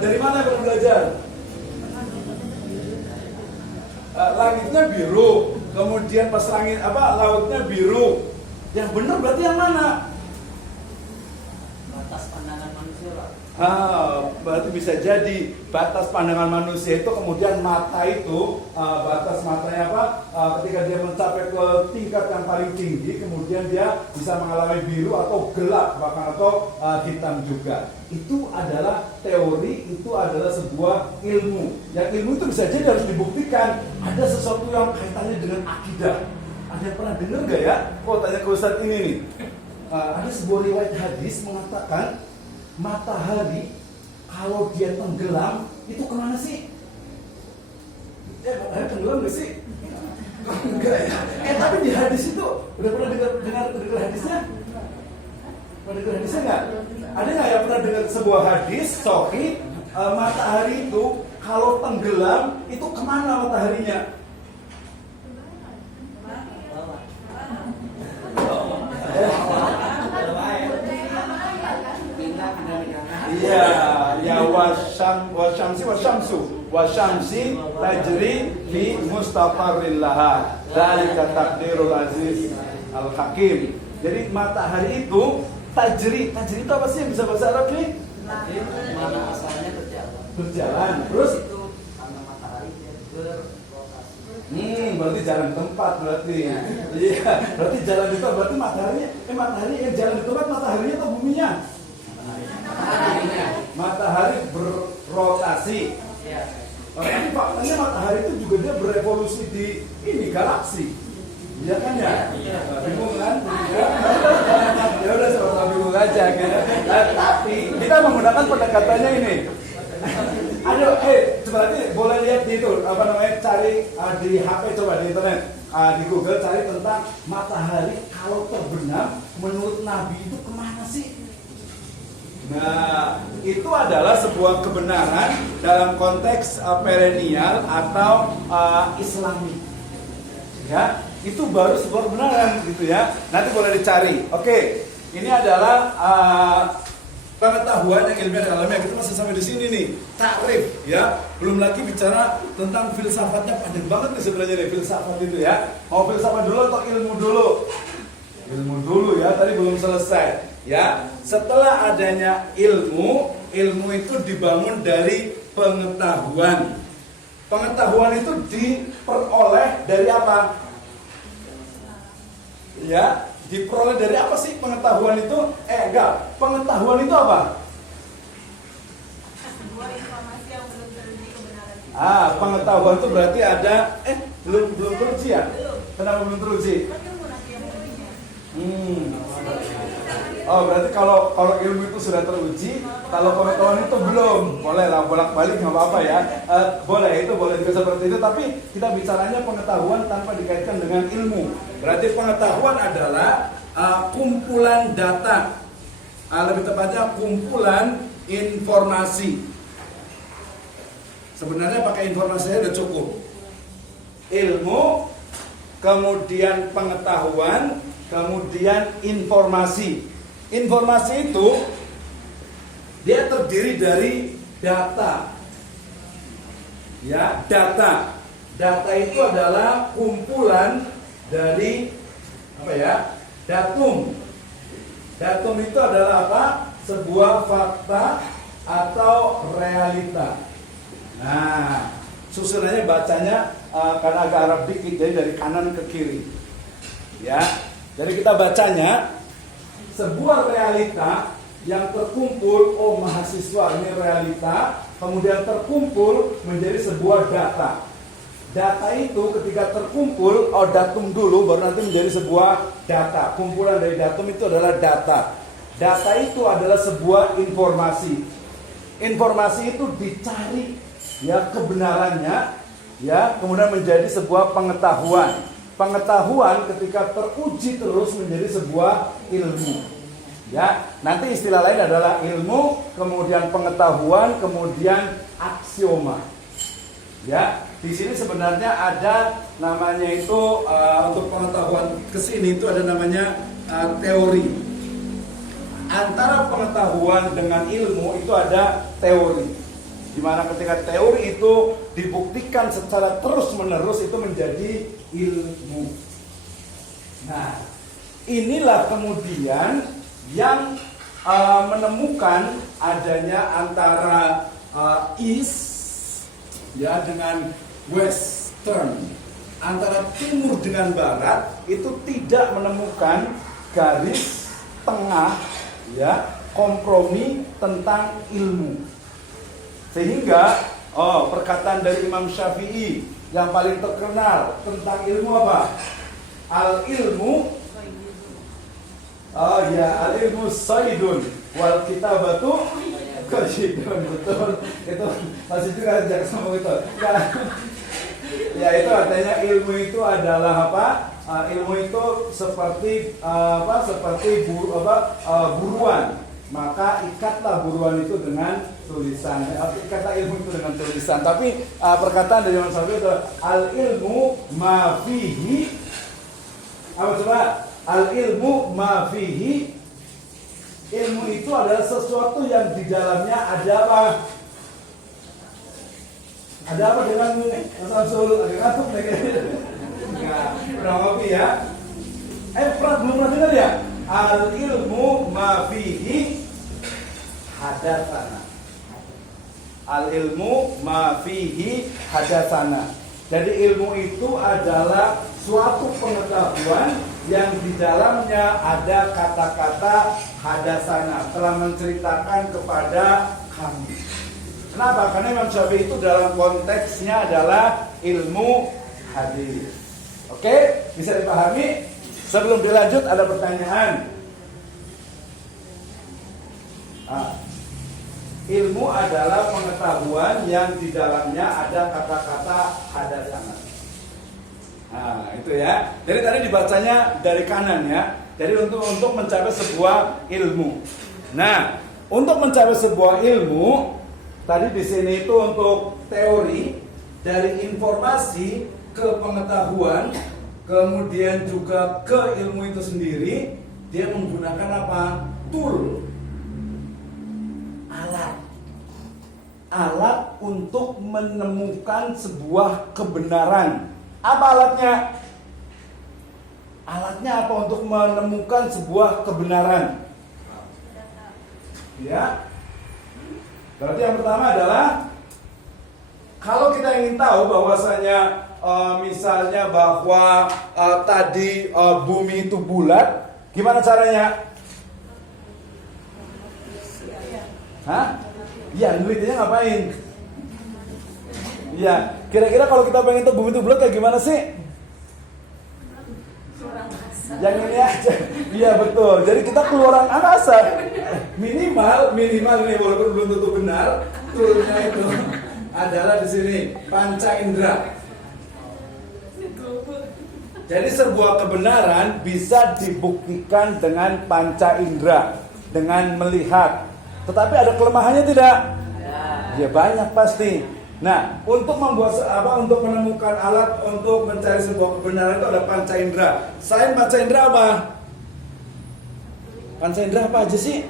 Dari mana kamu belajar? Langitnya biru, kemudian pas lautnya biru. Yang benar berarti yang mana? Batas pandangan manusia, Pak. Berarti bisa jadi batas pandangan manusia itu kemudian mata itu batas matanya apa? Ketika dia mencapai ke tingkat yang paling tinggi, kemudian dia bisa mengalami biru atau gelap bahkan atau hitam juga. Itu adalah teori, itu adalah sebuah ilmu. Yang ilmu itu bisa jadi harus dibuktikan. Ada sesuatu yang kaitannya dengan akidah. Ada yang pernah dengar nggak ya? Tanya ke Ustadz ini nih. Ada sebuah riwayat hadis mengatakan matahari kalau dia tenggelam itu kemana sih? Matahari tenggelam nggak sih? Enggak ya. Tapi di hadis itu udah pernah dengar hadisnya? Pernah dengar hadisnya nggak? Ada nggak yang pernah dengar sebuah hadis sahih matahari itu kalau tenggelam itu kemana mataharinya? Ya wasyamsi tajri fi mustaqarrin laha. Dzalika taqdirul aziz al hakim. Jadi matahari itu tajri itu apa sih yang bisa bahasa Arab nih? Mana asalnya Berjalan. Terus itu karena matahari dia berrotasi. Berarti jalan tempat berarti. Iya, berarti jalan itu berarti matahari yang jalan di tempat mataharinya atau buminya? Matahari berrotasi. Tapi faktanya matahari itu juga dia berevolusi di galaksi. Iya kan ya? Bingung kan? Ya udah sama-sama bingung aja gitu. Tapi kita menggunakan pendekatannya ini. Aduh, berarti boleh lihat di itu cari di HP, coba di internet, di Google cari tentang matahari kalau terbenam menurut Nabi itu kemana sih? Nah, itu adalah sebuah kebenaran dalam konteks perennial atau Islami. Ya, itu baru sebuah kebenaran gitu ya. Nanti boleh dicari. Oke, ini adalah pengetahuan yang ilmiah dan alamiah. Kita masih sampai di sini nih, takrif ya. Belum lagi bicara tentang filsafatnya, panjang banget nih sebenarnya nih filsafat itu ya. Mau filsafat dulu atau ilmu dulu? Ilmu dulu ya, tadi belum selesai. Ya, setelah adanya ilmu itu dibangun dari pengetahuan. Pengetahuan itu diperoleh dari apa? Ya, diperoleh dari apa sih pengetahuan itu? Pengetahuan itu apa? Sebuah informasi yang belum teruji kebenarannya. Pengetahuan itu berarti ada belum teruji ya? Kenapa belum teruji? Berarti kalau ilmu itu sudah teruji, kalau pengetahuan itu belum, boleh lah bolak-balik nggak apa-apa ya. Boleh juga seperti itu, tapi kita bicaranya pengetahuan tanpa dikaitkan dengan ilmu. Berarti pengetahuan adalah kumpulan data, lebih tepatnya kumpulan informasi. Sebenarnya pakai informasinya udah cukup. Ilmu, kemudian pengetahuan, kemudian informasi. Informasi itu dia terdiri dari data. Ya, data. Data itu adalah kumpulan dari datum. Datum itu adalah apa? Sebuah fakta atau realita. Nah, susunannya bacanya karena agak Arab dikit, jadi dari kanan ke kiri. Ya, jadi kita bacanya sebuah realita yang terkumpul, mahasiswa ini realita, kemudian terkumpul menjadi sebuah data. Data itu ketika terkumpul, datum dulu, baru nanti menjadi sebuah data. Kumpulan dari datum itu adalah data. Data itu adalah sebuah informasi. Informasi itu dicari, ya kebenarannya, ya kemudian menjadi sebuah pengetahuan. Pengetahuan ketika teruji terus menjadi sebuah ilmu. Ya, nanti istilah lain adalah ilmu, kemudian pengetahuan, kemudian aksioma. Ya, di sini sebenarnya ada namanya itu untuk pengetahuan kesini itu ada namanya teori. Antara pengetahuan dengan ilmu itu ada teori. Dimana ketika teori itu dibuktikan secara terus-menerus itu menjadi ilmu. Nah, inilah kemudian yang menemukan adanya antara East ya dengan Western, antara timur dengan barat itu tidak menemukan garis tengah ya, kompromi tentang ilmu. Sehingga perkataan dari Imam Syafi'i yang paling terkenal tentang ilmu apa? Al-ilmu al-ilmu saidun wal kitabatu qasidun. Betul. Itu masih juga Jackson itu. Ya, itu artinya ilmu itu adalah apa? Ilmu itu seperti buruan. Maka ikatlah buruan itu dengan tulisan. Ikatlah ilmu itu dengan tulisan. Tapi perkataan dari Imam Syafi'i itu al-ilmu ma fihi. Apa coba? Al-ilmu ma fihi. Ilmu itu adalah sesuatu yang di dalamnya ada apa? Ada apa denganmu? Asal agak ngantuk lagi. Enggak, pernah ngopi ya? Belum pernah dengar ya? Al-ilmu ma fihi hadatsana. Al-ilmu ma fihi hadatsana. Jadi ilmu itu adalah suatu pengetahuan yang di dalamnya ada kata-kata hadatsana, telah menceritakan kepada kami. Kenapa? Karena Imam Syafi'i itu dalam konteksnya adalah ilmu hadis. Oke, bisa dipahami? Sebelum dilanjut ada pertanyaan. Ilmu adalah pengetahuan yang di dalamnya ada kata-kata hadatsana. Nah, itu ya. Jadi tadi dibacanya dari kanan ya. Jadi untuk mencapai sebuah ilmu. Nah, untuk mencapai sebuah ilmu, tadi di sini itu untuk teori, dari informasi ke pengetahuan, kemudian juga ke ilmu itu sendiri, dia menggunakan apa? Tool. Alat untuk menemukan sebuah kebenaran. Apa alatnya? Alatnya apa untuk menemukan sebuah kebenaran? Ya. Berarti yang pertama adalah kalau kita ingin tahu bahwasanya misalnya bahwa tadi bumi itu bulat, gimana caranya? Hah? Iya, nelitinya ngapain? Iya, kira-kira kalau kita pengen tahu bumi itu bulat kayak gimana sih? Yang ini aja. Iya betul. Jadi kita keluaran angkasa. Minimal ini walaupun belum tentu benar, toolnya itu adalah di sini panca indera. Jadi sebuah kebenaran bisa dibuktikan dengan panca indera, dengan melihat. Tetapi ada kelemahannya tidak? Ya banyak pasti. Nah, untuk menemukan alat untuk mencari sebuah kebenaran itu ada panca indera. Selain panca indera apa? Panca indera apa aja sih?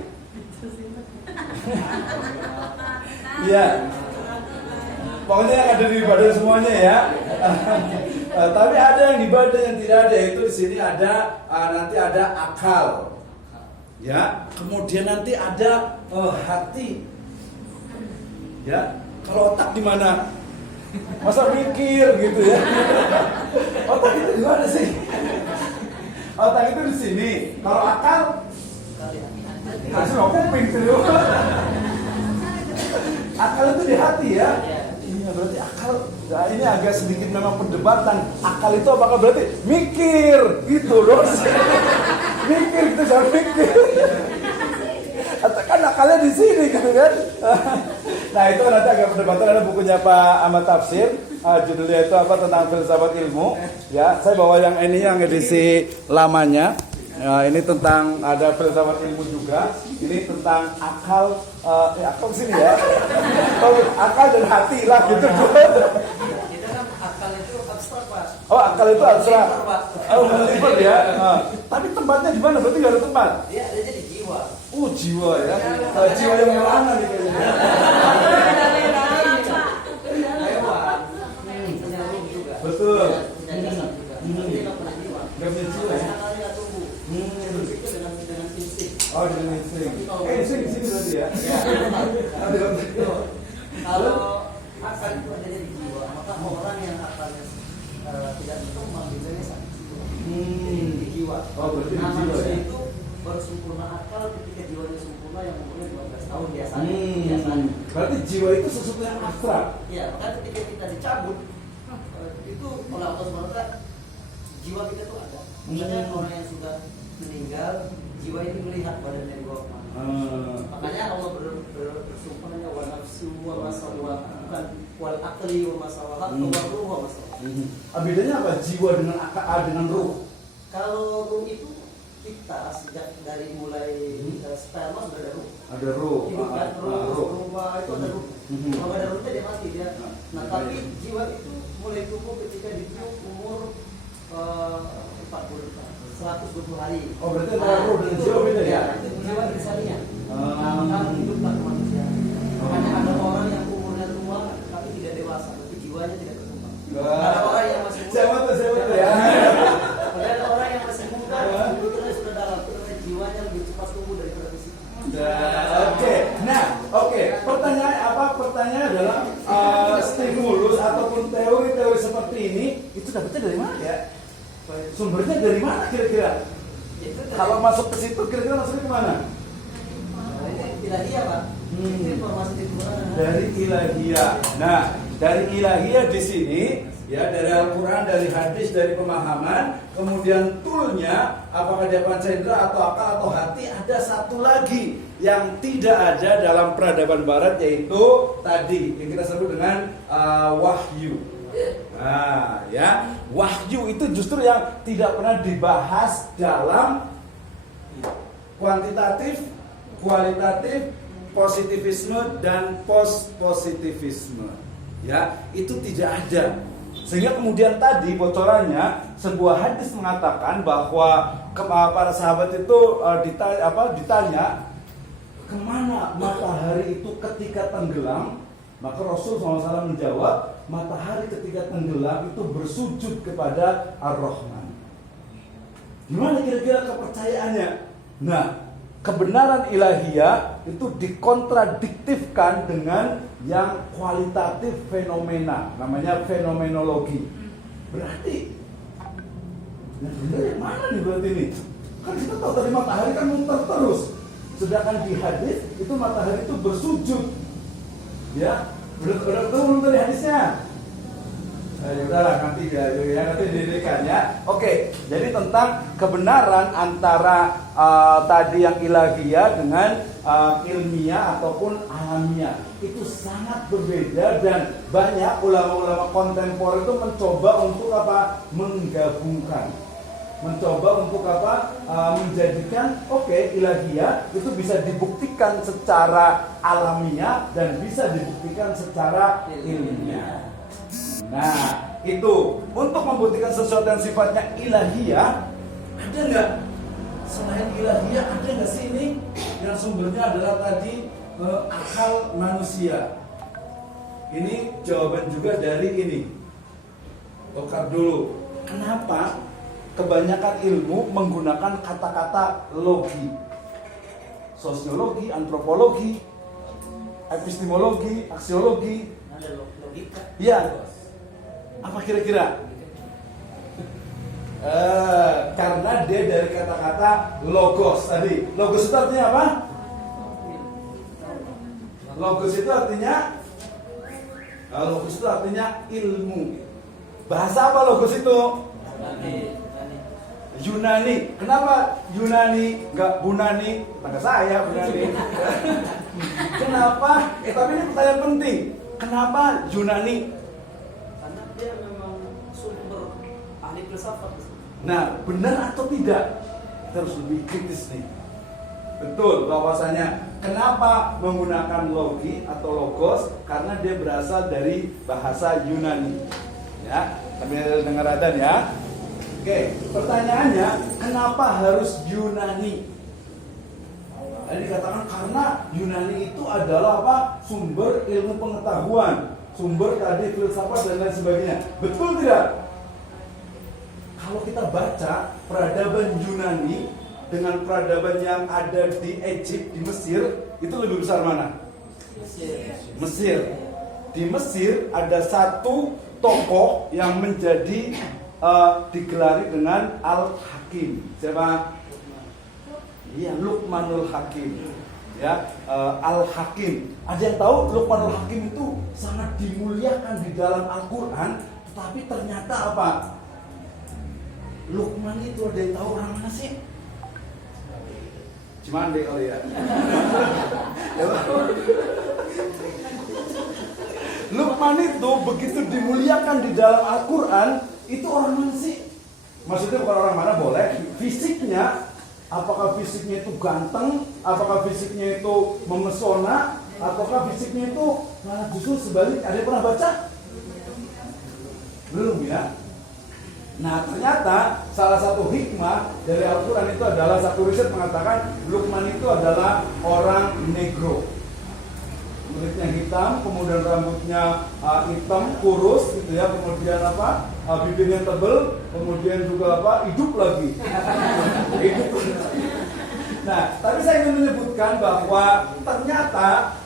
Iya. Pokoknya yang ada di badan semuanya ya. Tapi ada yang di badan yang tidak ada, yaitu di sini ada nanti ada akal. Ya, kemudian nanti ada hati. Ya, kalau otak di mana? Masa mikir gitu ya? Otak itu di mana sih? Otak itu di sini. Kalau akal, hasil kuping tuh. Akal itu di hati ya? Iya, berarti akal. Nah, ini agak sedikit memang perdebatan. Akal itu apakah berarti mikir gitu loh? Mikir gitu, jangan mikir. Kan akalnya di sini gitu kan. Nah itu nanti agak perdebatan, ada bukunya Pak Ahmad Tafsir, judulnya itu apa, tentang filsafat ilmu. Ya, saya bawa yang ini yang edisi lamanya. Ini tentang ada filsafat ilmu juga. Ini tentang akal, akal sini ya. Akal dan hati lah gitu. Kita kan akal itu abstrak Pak. Oh akal itu abstrak. Oh melibat ya. Tapi tempatnya di mana? Berarti nggak ada tempat? Iya, ada di jiwa. Jiwa ya. Jiwa yang mana nih kayaknya. ya. Nanti kontak. Kalau akal itu ada di jiwa, maka orang yang akalnya tidak betul mengambilnya sakit jiwa. Di jiwa. Oh, berarti di Nah, jiwa manusia ya? itu baru sempurna akal ketika jiwanya sempurna yang umurnya 12 tahun biasanya. Berarti jiwa itu sesuatu yang abstrak. Ya, maka ketika kita dicabut itu oleh Allah SWT, jiwa kita tuh ada. Misalnya orang yang sudah meninggal, jiwa ini melihat badannya di bawah mana. Makanya Allah bersumpahnya wa nafsu wa masawa, bukan wal akli wa masawa, wa ruh wa masawa. Bedanya apa jiwa dengan akal dengan ruh? Kalau ruh itu kita sejak dari mulai sperma sudah ada ruh. Ada ruh. Hidup kan, Ruh. rumah itu ada ruh. Kalau nggak ada ruhnya dia mati dia. Nah, tapi jiwa itu mulai tumbuh ketika ditiup umur 120 hari. Oh, berarti antara ruh dan jiwa beda ya? Itu jiwa misalnya. Nah, maka hiduplah manusia. Makanya ada orang yang umurnya tua tapi tidak dewasa, tapi jiwanya tidak berkembang. Ada orang yang masih muda. Siapa tuh ya? Ada orang yang masih muda, sebetulnya sudah dalam, karena jiwanya lebih cepat tumbuh daripada fisik. Oke. Pertanyaan adalah stimulus ataupun teori-teori seperti ini itu dapetnya dari mana ya? Sumbernya dari mana kira-kira? Kalau masuk ke situ kira-kira masuknya kemana? Ini ilahiyah, Pak. Itu informasi di Quran. Dari ilahiyah. Nah, dari ilahiyah di sini ya, dari Al-Quran, dari hadis, dari pemahaman, kemudian toolnya apakah dia panca indera atau akal atau hati, ada satu lagi yang tidak ada dalam peradaban barat, yaitu tadi yang kita sebut dengan wahyu. Nah, ya, wahyu itu justru yang tidak pernah dibahas dalam kuantitatif, kualitatif, positivisme dan post-positivisme. Ya, itu tidak ada. Sehingga kemudian tadi bocorannya sebuah hadis mengatakan bahwa para sahabat itu ditanya kemana matahari itu ketika tenggelam, maka Rasul SAW menjawab, matahari ketika tenggelam itu bersujud kepada Ar-Rahman. Gimana kira-kira kepercayaannya? Nah, kebenaran ilahiyah itu dikontradiktifkan dengan yang kualitatif fenomena, namanya fenomenologi. Berarti yang benar yang mana nih berarti ini? Kan kita tahu tadi matahari kan muter terus, sedangkan di hadis itu matahari itu bersujud. Ya, udah belum dari hadisnya? Ya udahlah, nanti didirikan ya. Oke, jadi tentang kebenaran antara tadi yang ilahiyah dengan ilmiah ataupun alamiah itu sangat berbeda, dan banyak ulama-ulama kontemporer itu mencoba untuk menggabungkan, mencoba untuk menjadikan ilahiyah itu bisa dibuktikan secara alamiah dan bisa dibuktikan secara ilmiah. Nah, itu untuk membuktikan sesuatu yang sifatnya ilahiyah, ada nggak selain ilahiyah, ada nggak sih ini yang sumbernya adalah tadi akal manusia? Ini jawaban juga dari ini. Bongkar dulu. Kenapa kebanyakan ilmu menggunakan kata-kata logi? Sosiologi, antropologi, epistemologi, aksiologi. Ada logika. Iya. Apa kira-kira? Karena dia dari kata-kata logos tadi. Logos itu artinya apa? Logos itu artinya ilmu. Bahasa apa logos itu? Yunani. Kenapa Yunani enggak Bunani? Tangga saya Bunani. Kenapa? Tapi ini pertanyaan penting. Kenapa Yunani? Karena dia memang sumber ahli filsafat. Nah, benar atau tidak? Kita harus lebih kritis nih. Betul bahwasanya kenapa menggunakan logi atau logos? Karena dia berasal dari bahasa Yunani. Ya, sambil dengar adan ya. Oke, pertanyaannya, kenapa harus Yunani? Tadi dikatakan karena Yunani itu adalah sumber ilmu pengetahuan, sumber tadi filsafat dan lain sebagainya. Betul tidak? Kalau kita baca peradaban Yunani dengan peradaban yang ada di Egypt, di Mesir, itu lebih besar mana? Mesir. Di Mesir ada satu tokoh yang menjadi digelari dengan Al-Hakim. Siapa? Iya, Luqmanul Hakim. Ya, Al-Hakim. Ada yang tahu Luqmanul Hakim itu sangat dimuliakan di dalam Al-Quran, tetapi ternyata apa? Luqman itu ada yang tahu orang mana sih? Cimande kali ya. Luqman itu begitu dimuliakan di dalam Al-Quran, itu orang mana sih? Maksudnya bukan orang mana, boleh. Fisiknya, apakah fisiknya itu ganteng, apakah fisiknya itu memesona, ataukah fisiknya itu malah justru sebalik. Ada yang pernah baca? Belum ya? Nah, ternyata salah satu hikmah dari Al-Quran itu adalah, satu riset mengatakan Luqman itu adalah orang negro. Kulitnya hitam, kemudian rambutnya hitam, kurus gitu ya, kemudian apa? Bibirnya tebal, kemudian juga apa? Hidup lagi. Hidup. Nah, tapi saya ingin menyebutkan bahwa ternyata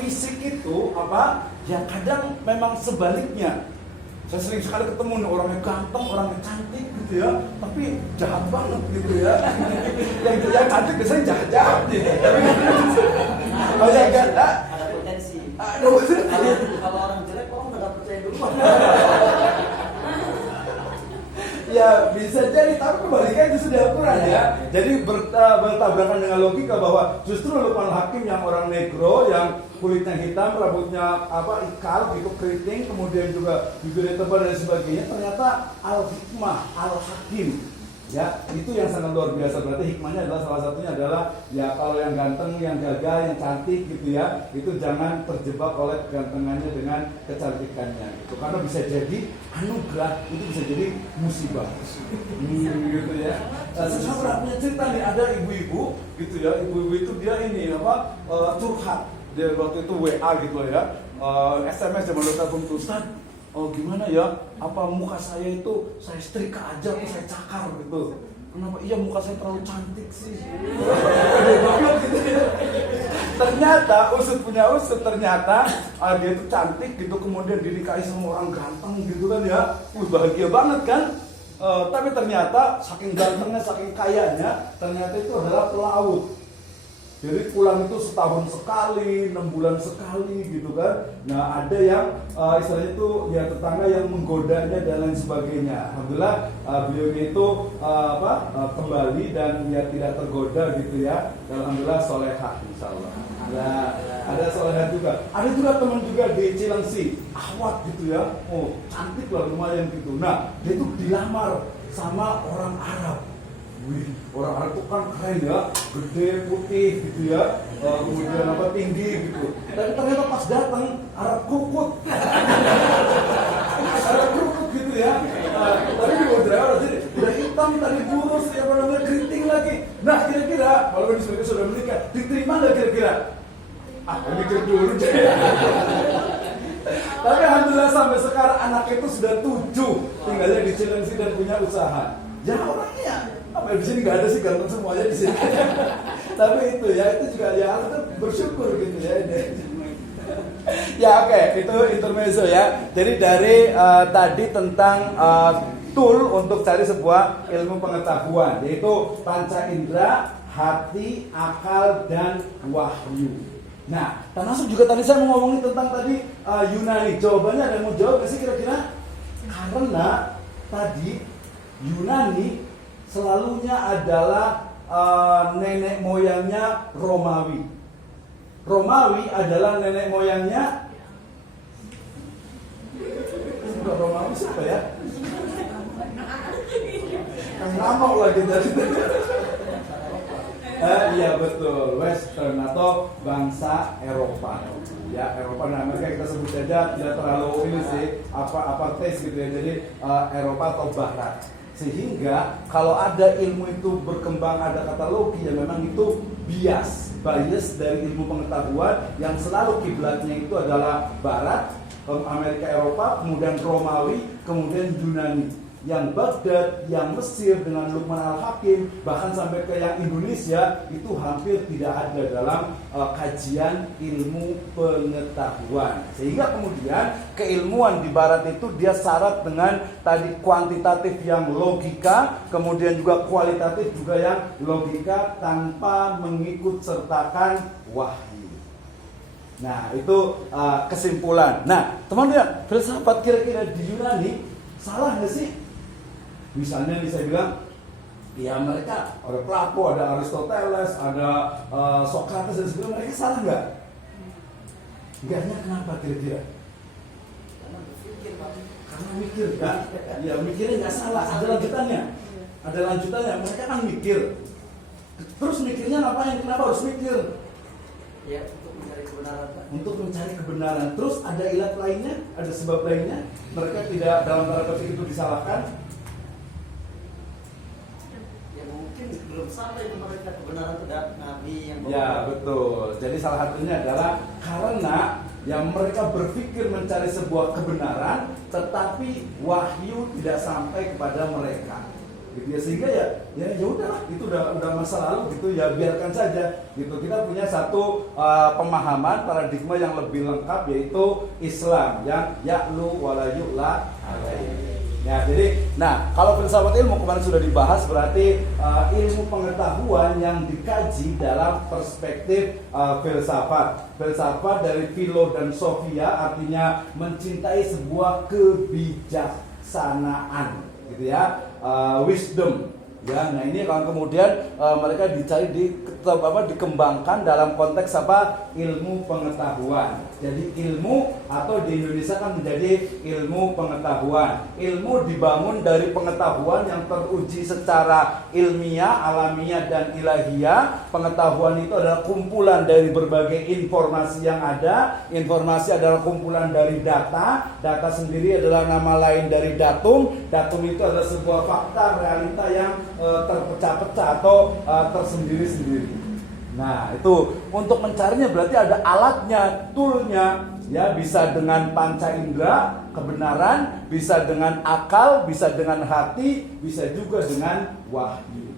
fisik itu apa? Ya kadang memang sebaliknya. Saya sering sekali ketemu nih, orangnya ganteng, orangnya cantik gitu ya, tapi jahat banget gitu ya. Yang cantik biasanya jahat-jahat gitu. Oh ya kan? Ada potensi. Kalau orang jelek, orang nggak percaya dulu. Ya bisa jadi, tapi kebalikan itu sudah Al-Quran ya. Jadi bertabrakan dengan logika bahwa justru Luqmanul Hakim yang orang negro, yang kulitnya hitam, rambutnya apa ikal gitu, keriting, kemudian juga bibirnya tebal dan sebagainya, ternyata Al-Hikmah, Al-Hakim. Ya, itu yang sangat luar biasa. Berarti hikmahnya adalah, salah satunya adalah ya kalau yang ganteng, yang gagah, yang cantik gitu ya, itu jangan terjebak oleh kegantengannya dengan kecantikannya gitu. Karena bisa jadi anugerah, itu bisa jadi musibah. Gitu ya. Saya pernah punya cerita nih, ada ibu-ibu gitu ya, ibu-ibu itu dia ini apa curhat. Dia waktu itu WA gitu ya, SMS zaman dulu telepon Ustaz. Oh gimana ya, apa muka saya itu saya setrika aja atau saya cakar gitu. Kenapa? Iya muka saya terlalu cantik sih. Ternyata usut punya usut, ternyata dia itu cantik gitu, kemudian dinikahi sama orang ganteng gitu kan ya. Bahagia banget kan. Tapi ternyata saking gantengnya, saking kayanya, ternyata itu adalah pelaut. Jadi pulang itu setahun sekali, 6 bulan sekali gitu kan. Nah ada yang istilahnya itu ya tetangga yang menggodanya dan lain sebagainya. Alhamdulillah beliau itu kembali dan ya tidak tergoda gitu ya. Dan alhamdulillah solehah insyaallah. Nah, ada solehah juga. Ada juga teman juga di Cilengsi, Ahwat gitu ya. Oh cantik lah lumayan gitu. Nah dia itu dilamar sama orang Arab. Wih, orang Arab itu kan keren ya, gede, putih gitu ya, kemudian apa tinggi gitu. Tapi ternyata pas datang Arab krukut, Arab krukut gitu ya. Tapi di bawah udah hitam, tadi kurus, ya namanya keriting lagi. Nah kira-kira, kalau ini sebagai sudah menikah, diterima nggak kira-kira? Mikir dulu deh. Tapi alhamdulillah sampai sekarang anaknya itu sudah 7, tinggalnya di Cilengsi dan punya usaha. Ya orangnya. Apa di sini nggak ada sih, ganteng semuanya di sini. Tapi itu ya, itu juga ya harus bersyukur gitu ya. Ya oke, itu intermezzo ya. Jadi dari tadi tentang tool untuk cari sebuah ilmu pengetahuan, yaitu panca indera, hati, akal, dan wahyu. Nah, termasuk juga tadi saya mau ngomongin tentang tadi Yunani. Jawabannya ada yang mau jawab nggak sih kira-kira? Karena tadi Yunani selalunya adalah nenek moyangnya Romawi. Romawi adalah nenek moyangnya Romawi siapa ya? Yang lama lagi dari iya betul, Western atau bangsa Eropa. Ya Eropa, nah mereka kita sebut saja tidak terlalu ini sih apartheid gitu ya. Jadi Eropa atau Barat. Sehingga kalau ada ilmu itu berkembang, ada katalogi, ya memang itu bias dari ilmu pengetahuan yang selalu kiblatnya itu adalah Barat, Amerika, Eropa, kemudian Romawi, kemudian Yunani. yang Baghdad, yang Mesir dengan Luqman Al-Hakim, bahkan sampai ke yang Indonesia itu hampir tidak ada dalam kajian ilmu pengetahuan. Sehingga kemudian keilmuan di barat itu dia syarat dengan tadi kuantitatif yang logika, kemudian juga kualitatif juga yang logika tanpa mengikut sertakan wahyu. Nah, itu kesimpulan. Nah, teman-teman, filsafat kira-kira di Yunani salah nggak sih? Misalnya nih saya bilang, ya mereka ada Plato, ada Aristoteles, ada Socrates dan sebagainya, mereka salah nggak? Enggaknya kenapa kira-kira? Karena berpikir, Pak. Karena mikir kan? Ya mikirnya nggak salah, ada lanjutannya. Ada lanjutannya, mereka kan mikir. Terus mikirnya ngapain? Kenapa harus mikir? Ya, untuk mencari kebenaran, Pak. Untuk mencari kebenaran. Terus ada ilat lainnya, ada sebab lainnya. Mereka tidak dalam tanda petik itu disalahkan. Ya mungkin belum sampai ke mereka kebenaran itu dari Nabi yang Ya betul. Jadi salah satunya adalah karena yang mereka berpikir mencari sebuah kebenaran, tetapi wahyu tidak sampai kepada mereka. Gitu ya, sehingga ya udahlah, itu udah masa lalu gitu ya, biarkan saja gitu. Kita punya satu pemahaman paradigma yang lebih lengkap, yaitu Islam yang ya'lu wala yu'la alaihi. Ya, jadi kalau filsafat ilmu kemarin sudah dibahas, berarti ilmu pengetahuan yang dikaji dalam perspektif filsafat. Filsafat dari philo dan sophia artinya mencintai sebuah kebijaksanaan, gitu ya. Wisdom ya. Nah ini kalau kemudian mereka dikembangkan dalam konteks ilmu pengetahuan. Jadi ilmu, atau di Indonesia kan menjadi ilmu pengetahuan. Ilmu dibangun dari pengetahuan yang teruji secara ilmiah, alamiah dan ilahiyah. Pengetahuan itu adalah kumpulan dari berbagai informasi yang ada. Informasi adalah kumpulan dari data. Data sendiri adalah nama lain dari datum. Datum itu adalah sebuah fakta realita yang terpecah-pecah atau tersendiri-sendiri. Nah, itu untuk mencarinya berarti ada alatnya, toolnya, ya, bisa dengan panca indera, kebenaran, bisa dengan akal, bisa dengan hati, bisa juga dengan wahyu.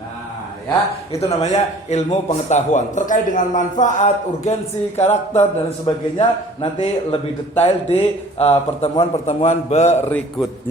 Nah, ya, itu namanya ilmu pengetahuan. Terkait dengan manfaat, urgensi, karakter dan sebagainya nanti lebih detail di pertemuan-pertemuan berikutnya.